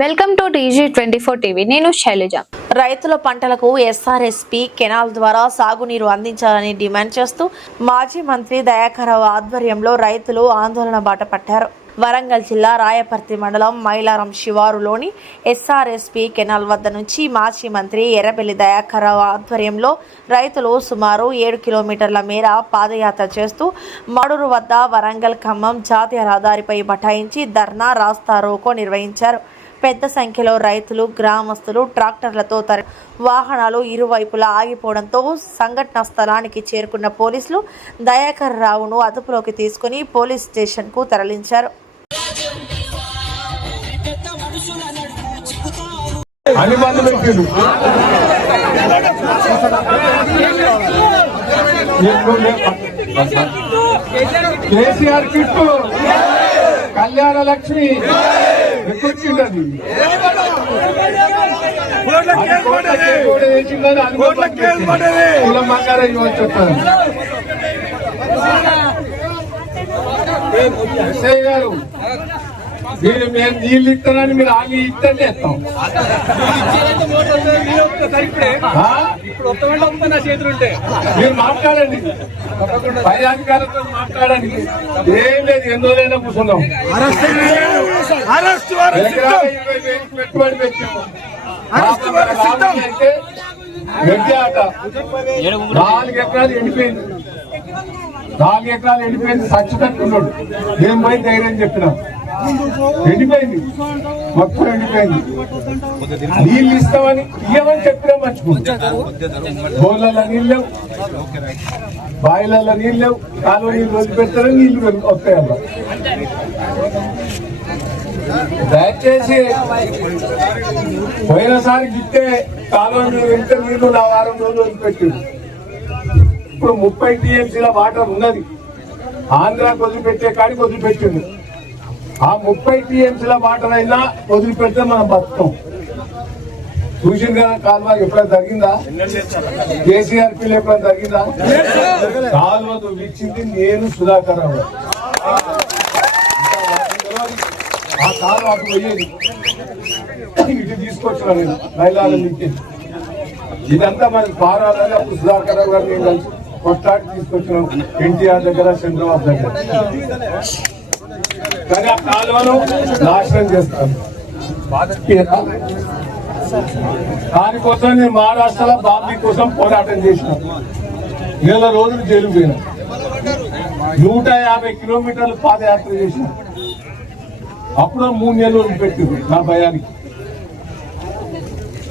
Welcome to TG24 TV. నేను శైలజ. రైతుల పంటలకు SRSP కెనాల్ ద్వారా సాగునీరు అందించాలని డిమాండ్ చేస్తూ మాజీ మంత్రి దయాకర్ రావు ఆధ్వర్యంలో రైతులు ఆందోళన బాట పట్టారు. వరంగల్ జిల్లా రాయపర్తి మండలం మైలారం శివారులోని SRSP కెనాల్ వద్ద నుంచి మాజీ మంత్రి ఎర్రబెల్లి దయాకర్ రావు ఆధ్వర్యంలో రైతులు సుమారు 7 కిలోమీటర్ల మేర పాదయాత్ర చేస్తూ మడూరు వద్ద వరంగల్ ఖమ్మం జాతీయ రహదారిపై బటాయించి ధర్నా రాస్తా రోకో నిర్వహించారు. పెద్ద సంఖ్యలో రైతులు, గ్రామస్తులు ట్రాక్టర్లతో వాహనాలు ఇరువైపులా ఆగిపోవడంతో సంఘటన స్థలానికి చేరుకున్న పోలీసులు దయాకర్ రావును అదుపులోకి తీసుకుని పోలీస్ స్టేషన్కు తరలించారు. కళ్యాణ లక్ష్మి చెప్తాను. ఎస్ఐ గారు మీరు మేము నీళ్ళు ఇస్తానని మీరు హామీ ఇస్తాను చేస్తాం. మీరు మాట్లాడండి, పై అధికారులతో మాట్లాడండి. ఏం లేదు, ఎందువల్లైనా కూర్చున్నాం. పెట్టుబడి పెట్టాము అయితే గడ్డి ఆట 4 ఎకరాలు ఎండిపోయింది. 4 ఎకరాలు ఎండిపోయింది. చచ్చిపెట్టుకున్నాడు. మేము పోయి ధైర్యం చెప్పినాం. ఎండిపోయింది, మొత్తం ఎండిపోయింది. నీళ్ళు ఇస్తామని ఇయ్యమని చెప్పినా మర్చిపోయింది. బోర్లలో నీళ్ళు లేవు, బాయిలలో నీళ్ళు లేవు. కాలువ నీళ్ళు వదిలిపెడతారో నీళ్లు వస్తాయి. అలా దయచేసి పోయినసారి గిట్టే కాలువ వెళ్తే నీళ్లు నా వారం రోజులు వదిలిపెట్టింది. ఇప్పుడు 30 TMCల వాటర్ ఉన్నది. ఆంధ్రాకి వదిలిపెట్టే కాడికి వదిలిపెట్టింది. ఆ 30 TMCల వాటర్ అయినా వదిలిపెడితే మనం బతుకుతాం. చూసింది కదా కాలువ ఎప్పుడైనా జరిగిందా? KCRP ఎప్పుడైనా జరిగిందా? కాలువ ఇచ్చింది నేను సుధాకర్ రావు. ఆ కాలువ అటు పోయేది, ఇటు తీసుకొచ్చిన నేను మైలాల నుంచి. ఇదంతా మనకి పారాలని అప్పుడు సుధాకర్ రావు గారు నేను కలిసి కొట్లాడి తీసుకొచ్చినాం. NTR దగ్గర, చంద్రబాబు దగ్గర. కానీ ఆ కాలువను నాశనం చేస్తాను. దానికోసం నేను మహారాష్ట్రలో బాంబీ కోసం పోరాటం చేసిన. 1 రోజులు జైలు పోయినా. 150 కిలోమీటర్లు పాదయాత్ర చేసిన. అప్పుడు 3 నెలలు పెట్టింది నా భయానికి.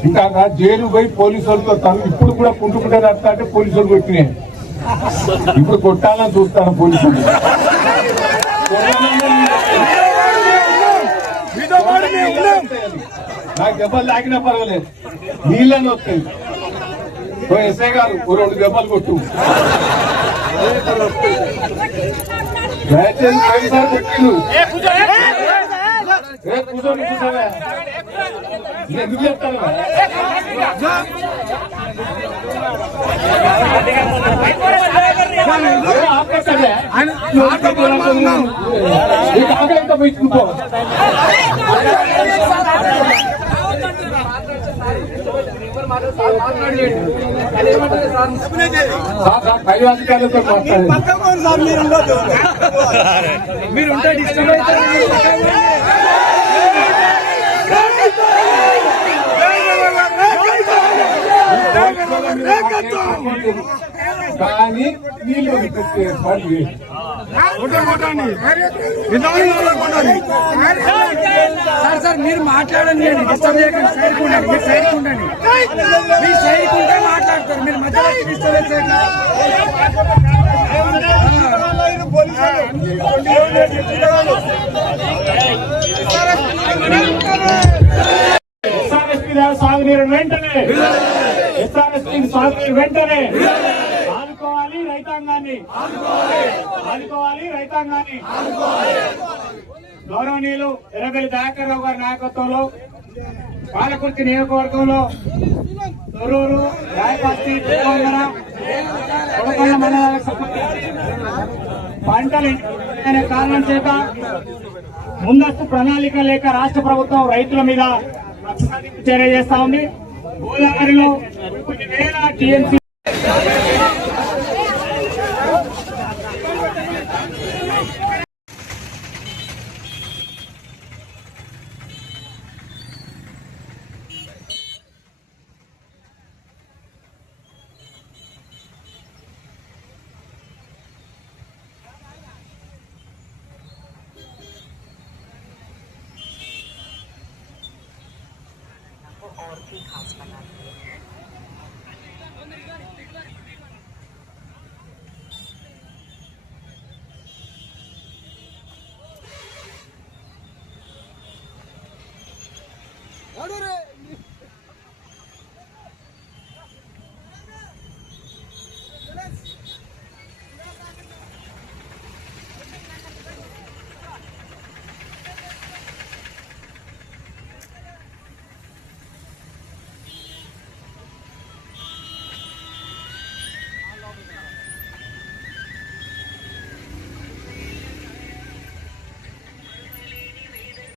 ఇంకా నా జైలు పోయి పోలీసు వాళ్ళతో తను ఇప్పుడు కూడా కుంటుకుంటే నడుస్తా అంటే పోలీసు వాళ్ళు కొట్టినాయి. ఇప్పుడు కొట్టాలని చూస్తాను పోలీసు వాళ్ళు. నాకు దెబ్బలు తాకినా పర్వాలేదు, నీళ్ళని వస్తాయి. ఎస్ఐ గారు 2 దెబ్బలు కొట్టు. దయచేసి పోయినసారి కొట్టిండు. కూర్చొని కూర్చోవా, ఎందుకు చెప్తాను? ఆకలితో పెట్టుకుంటా పై అధికారులతో మీరుంటే డిస్టర్బ్ కానీ నీళ్ళు పెట్టే పని సార్ మీరు మాట్లాడండి, డిస్టర్బ్ చేయకండి. సైడ్ ఉండండి, మీరు సైడ్ ఉండండి. మీరు సైడ్ ఉంటే మాట్లాడతారు, మీరు మధ్యలో డిస్టర్బ్ చేయకండి. సాగునీరు వెంటనే, SRSP సాగునీరు వెంటనే ఆదుకోవాలి రైతాంగాన్ని, ఆదుకోవాలి రైతాంగాన్ని. గౌరవనీయులు ఎర్రబెల్లి దయాకర్ రావు గారి నాయకత్వంలో పాలకుర్తి నియోజకవర్గంలో తొర్రూరు, రాయపర్తి, కొడకొండ మండలాలకు సంబంధించి పంటలు కారణం చేత ముందస్తు ప్రణాళిక లేక రాష్ట్ర ప్రభుత్వం రైతుల మీద చర్య చేస్తా ఉంది. గోదావరిలో కొన్ని వేల టీఎంసీ और भी खास बना నడురే